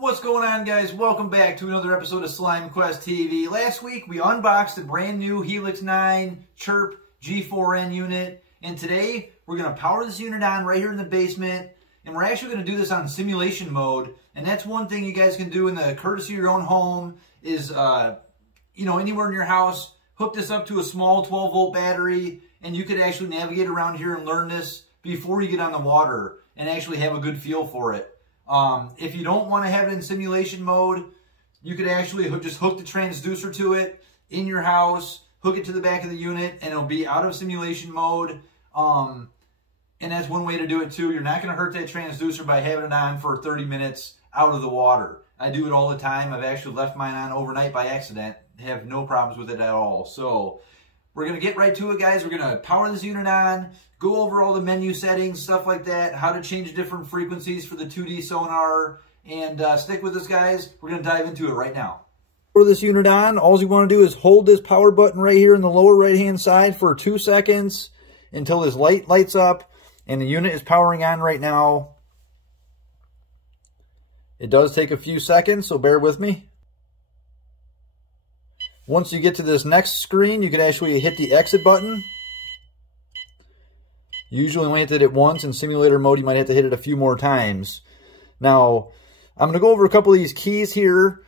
What's going on, guys? Welcome back to another episode of Slime Quest TV. Last week we unboxed the brand new Helix 9 Chirp G4N unit, and today we're going to power this unit on right here in the basement, and we're actually going to do this on simulation mode. And that's one thing you guys can do in the courtesy of your own home is, anywhere in your house, hook this up to a small 12-volt battery, and you could actually navigate around here and learn this before you get on the water and actually have a good feel for it. If you don't want to have it in simulation mode, you could actually just hook the transducer to it in your house, hook it to the back of the unit, and it'll be out of simulation mode. And that's one way to do it too. You're not going to hurt that transducer by having it on for 30 minutes out of the water. I do it all the time. I've actually left mine on overnight by accident. Have no problems with it at all. So we're going to get right to it, guys. We're going to power this unit on, go over all the menu settings, stuff like that, how to change different frequencies for the 2D sonar, and stick with us, guys. We're going to dive into it right now. For this unit on, all you want to do is hold this power button right here in the lower right-hand side for 2 seconds until this light lights up, and the unit is powering on right now. It does take a few seconds, so bear with me. Once you get to this next screen, you can actually hit the exit button. You usually only hit it once. In simulator mode, you might have to hit it a few more times. Now, I'm going to go over a couple of these keys here.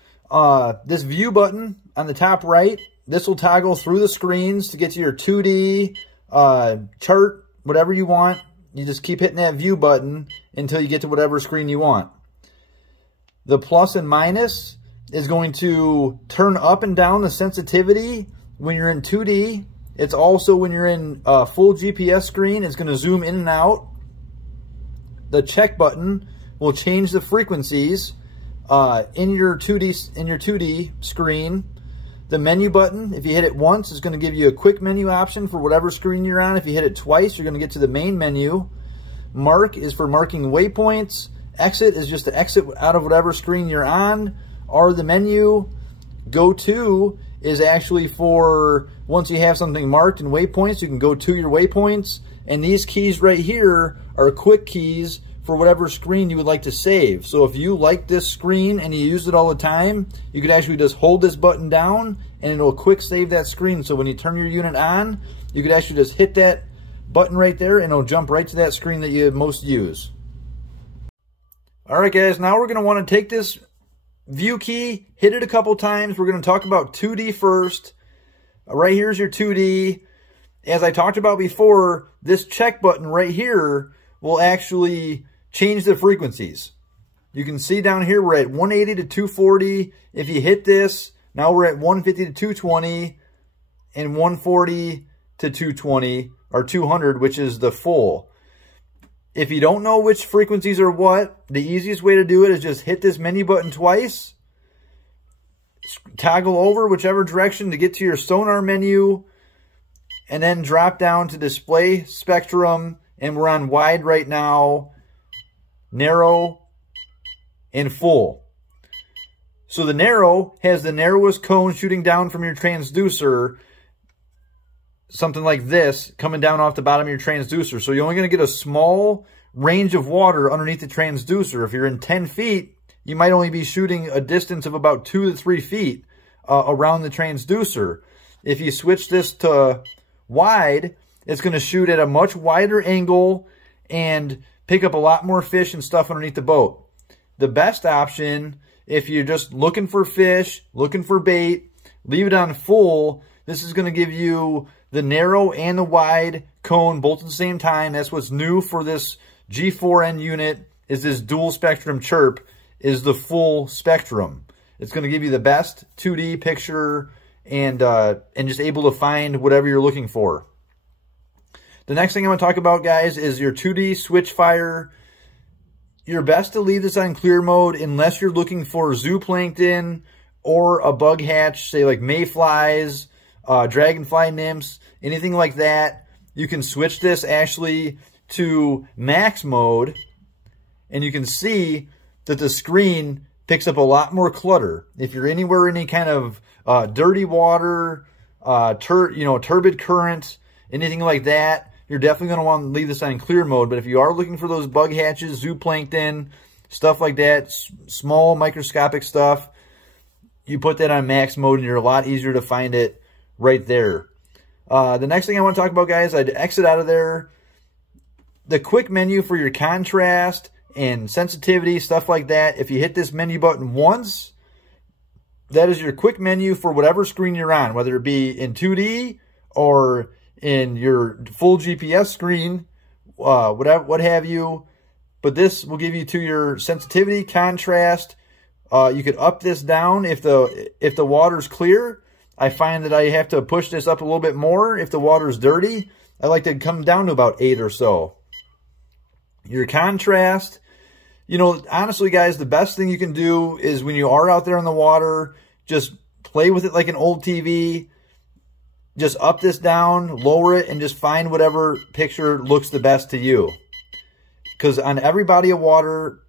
This view button on the top right, this will toggle through the screens to get to your 2D, chart, whatever you want. You just keep hitting that view button until you get to whatever screen you want. The plus and minus is going to turn up and down the sensitivity when you're in 2D. It's also when you're in a full GPS screen, it's going to zoom in and out. The check button will change the frequencies in your 2D screen. The menu button, if you hit it once, is going to give you a quick menu option for whatever screen you're on. If you hit it twice, you're going to get to the main menu. Mark is for marking waypoints. Exit is just to exit out of whatever screen you're on or the menu. Go to is actually for once you have something marked in waypoints, you can go to your waypoints. And these keys right here are quick keys for whatever screen you would like to save. So if you like this screen and you use it all the time, you could actually just hold this button down and it'll quick save that screen. So when you turn your unit on, you could actually just hit that button right there and it'll jump right to that screen that you most use. All right, guys, now we're going to want to take this view key, hit it a couple times. We're going to talk about 2D first. Right here's your 2D. As I talked about before, this check button right here will actually change the frequencies. You can see down here we're at 180 to 240. If you hit this, now we're at 150 to 220 and 140 to 220 or 200, which is the full. If you don't know which frequencies are what, the easiest way to do it is just hit this menu button twice, toggle over whichever direction to get to your sonar menu, and then drop down to display spectrum, and we're on wide right now, narrow, and full. So the narrow has the narrowest cone shooting down from your transducer, something like this, coming down off the bottom of your transducer. So you're only going to get a small range of water underneath the transducer. If you're in 10 feet, you might only be shooting a distance of about 2 to 3 feet around the transducer. If you switch this to wide, it's going to shoot at a much wider angle and pick up a lot more fish and stuff underneath the boat. The best option, if you're just looking for fish, looking for bait, leave it on full. This is going to give you the narrow and the wide cone both at the same time. That's what's new for this G4N unit, is this dual spectrum chirp, is the full spectrum. It's going to give you the best 2D picture and just able to find whatever you're looking for. The next thing I'm going to talk about, guys, is your 2D switch fire. You're best to leave this on clear mode unless you're looking for zooplankton or a bug hatch, say like mayflies, dragonfly nymphs, anything like that. You can switch this actually to max mode, and you can see that the screen picks up a lot more clutter. If you're anywhere in any kind of dirty water, turbid current, anything like that, you're definitely going to want to leave this on clear mode. But if you are looking for those bug hatches, zooplankton, stuff like that, small microscopic stuff, you put that on max mode and you're a lot easier to find it right there. The next thing I want to talk about, guys, I'd exit out of there. The quick menu for your contrast and sensitivity, stuff like that. If you hit this menu button once, that is your quick menu for whatever screen you're on, whether it be in 2D or in your full GPS screen, whatever, what have you. But this will give you to your sensitivity, contrast. You could up this down if the water's clear. I find that I have to push this up a little bit more. If the water's dirty, I like to come down to about 8 or so. Your contrast, you know, honestly, guys, the best thing you can do is when you are out there in the water, just play with it like an old TV. Just up this down, lower it, and just find whatever picture looks the best to you. Because on every body of water,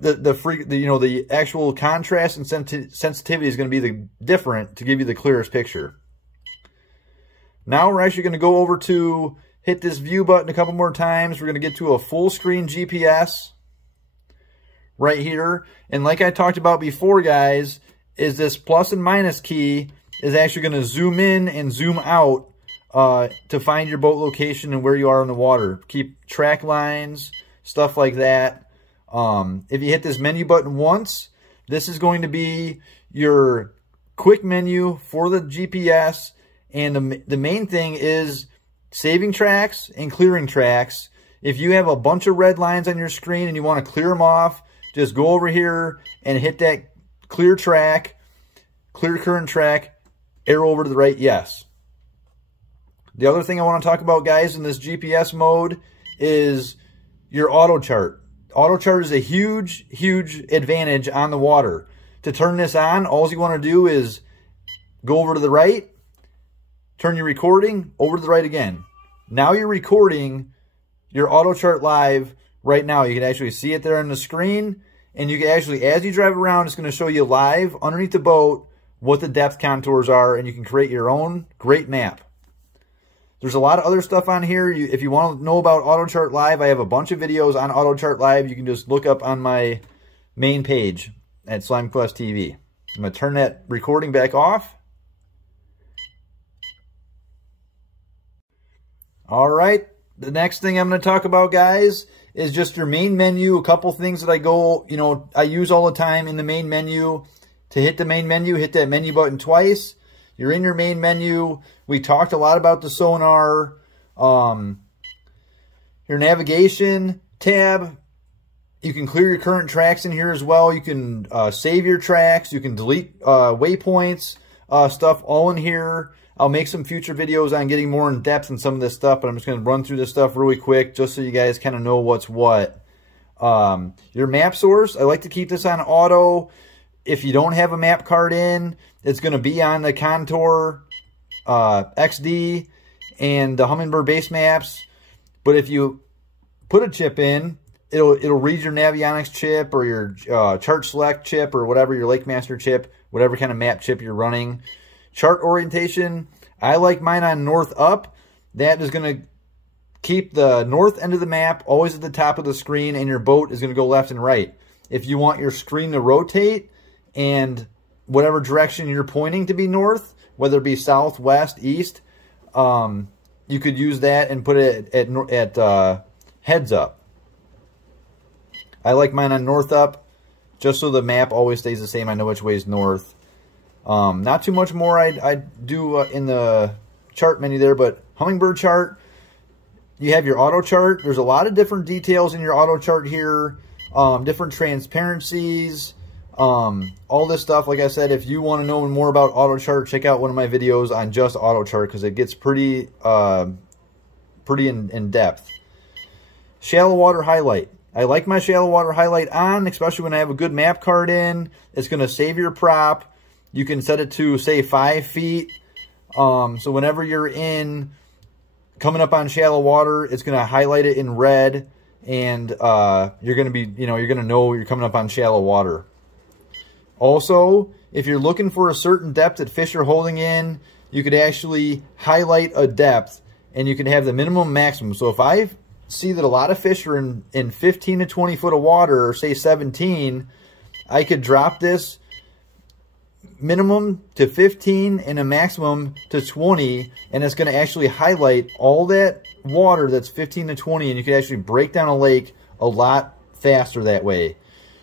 the actual contrast and sensitivity is going to be different to give you the clearest picture. Now we're actually going to go over to hit this view button a couple more times. We're going to get to a full screen GPS right here. And like I talked about before, guys, is this plus and minus key is actually going to zoom in and zoom out to find your boat location and where you are in the water. Keep track lines, stuff like that. If you hit this menu button once, this is going to be your quick menu for the GPS. And the main thing is saving tracks and clearing tracks. If you have a bunch of red lines on your screen and you want to clear them off, just go over here and hit that clear track, clear current track, arrow over to the right, yes. The other thing I want to talk about, guys, in this GPS mode is your auto chart. Auto chart is a huge, huge advantage on the water. To turn this on, all you want to do is go over to the right, turn your recording, over to the right again. Now you're recording your auto chart live right now. You can actually see it there on the screen, and you can actually, as you drive around, it's going to show you live underneath the boat what the depth contours are, and you can create your own great map. There's a lot of other stuff on here. If you want to know about AutoChart Live, I have a bunch of videos on AutoChart Live. You can just look up on my main page at SlimeQuest TV. I'm going to turn that recording back off. All right. The next thing I'm going to talk about, guys, is just your main menu. A couple things that I use all the time in the main menu. To hit the main menu, hit that menu button twice. You're in your main menu. We talked a lot about the sonar. Your navigation tab. You can clear your current tracks in here as well. You can save your tracks. You can delete waypoints, stuff all in here. I'll make some future videos on getting more in depth in some of this stuff, but I'm just going to run through this stuff really quick just so you guys kind of know what's what. Your map source, I like to keep this on auto. If you don't have a map card in, it's going to be on the Contour XD and the Humminbird base maps. But if you put a chip in, it'll read your Navionics chip or your Chart Select chip or whatever, your LakeMaster chip, whatever kind of map chip you're running. Chart orientation, I like mine on north up. That is going to keep the north end of the map always at the top of the screen, and your boat is going to go left and right. If you want your screen to rotate and whatever direction you're pointing to be north, whether it be south, west, east, you could use that and put it at heads up. I like mine on north up, just so the map always stays the same. I know which way is north. Not too much more I do in the chart menu there, but Humminbird chart, you have your auto chart. There's a lot of different details in your auto chart here, different transparencies, all this stuff. Like I said, if you want to know more about auto chart, check out one of my videos on just auto chart because it gets pretty in depth. Shallow water highlight. I like my shallow water highlight on, especially when I have a good map card in. It's going to save your prop. You can set it to, say, 5 feet. So whenever you're coming up on shallow water, it's going to highlight it in red, and you're going to be, you're going to know you're coming up on shallow water. Also, if you're looking for a certain depth that fish are holding in, you could actually highlight a depth, and you can have the minimum maximum. So if I see that a lot of fish are in 15 to 20 foot of water, or say 17, I could drop this minimum to 15 and a maximum to 20, and it's going to actually highlight all that water that's 15 to 20, and you can actually break down a lake a lot faster that way.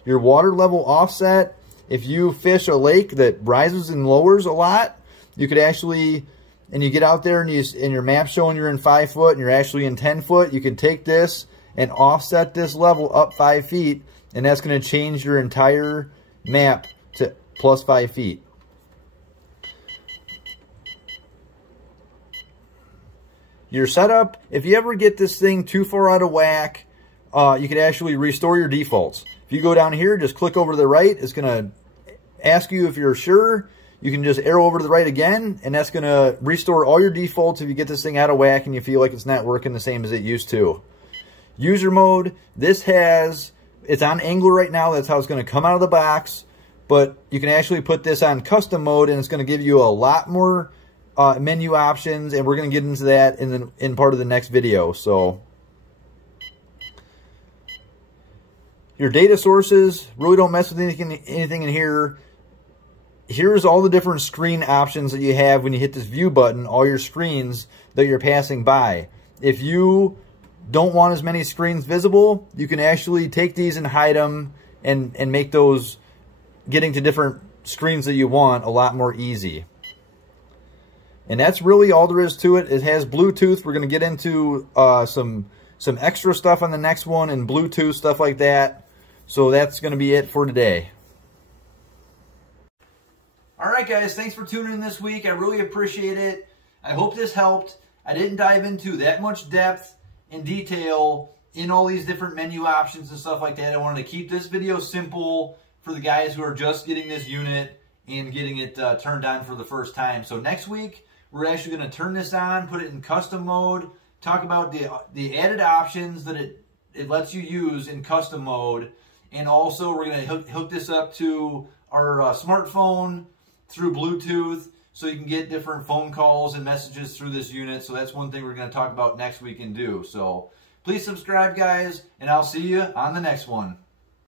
Your water level offset, if you fish a lake that rises and lowers a lot, you could actually, and you get out there and your map's showing you're in 5 foot and you're actually in 10 foot, you can take this and offset this level up 5 feet, and that's going to change your entire map to plus 5 feet. Your setup, if you ever get this thing too far out of whack, you can actually restore your defaults. If you go down here, just click over to the right, it's going to ask you if you're sure. You can just arrow over to the right again, and that's going to restore all your defaults if you get this thing out of whack and you feel like it's not working the same as it used to. User mode, it's on angler right now, that's how it's going to come out of the box, but you can actually put this on custom mode and it's going to give you a lot more menu options, and we're going to get into that in part of the next video. So your data sources, really don't mess with anything in here. Here's all the different screen options that you have when you hit this view button, all your screens that you're passing by. If you don't want as many screens visible, you can actually take these and hide them and make those getting to different screens that you want a lot more easy. And that's really all there is to it. It has Bluetooth. We're going to get into some extra stuff on the next one, and Bluetooth, stuff like that. So that's going to be it for today. Alright guys, thanks for tuning in this week. I really appreciate it. I hope this helped. I didn't dive into that much depth and detail in all these different menu options and stuff like that. I wanted to keep this video simple for the guys who are just getting this unit and getting it turned on for the first time. So next week, we're actually going to turn this on, put it in custom mode, talk about the added options that it lets you use in custom mode, and also we're going to hook this up to our smartphone through Bluetooth, so you can get different phone calls and messages through this unit. So that's one thing we're going to talk about next week and do. So please subscribe, guys, and I'll see you on the next one.